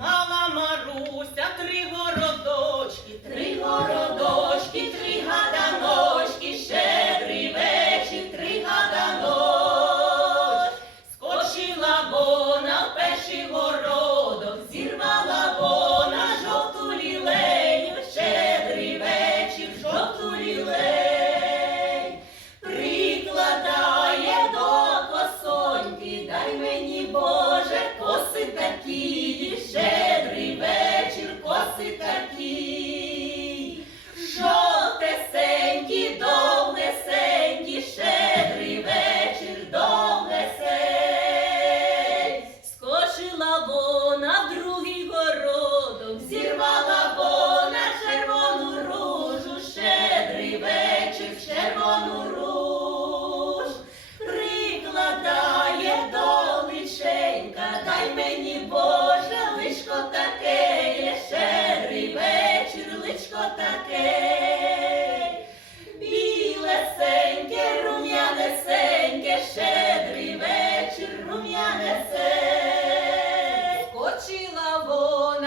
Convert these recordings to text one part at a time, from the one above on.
Мала Маруся, три городочки, три городочки, три гаданочки, щедрий вечі, три гаданоч. Скочила вона в перший городок, зірвала вона жовту лілею, щедрий вечір, жовту лілей. Прикладає до косоньки, дай мені Бог.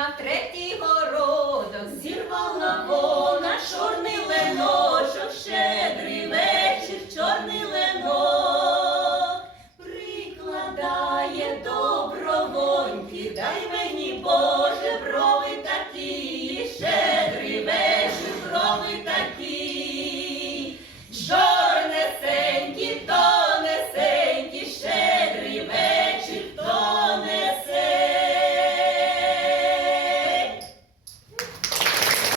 на третій городок зірвала вона чорний леночок, щедрий вечір, чорний ленок, прикладає добровоньки, дай мені Боже брови такі, щедрий вечір, брови такі.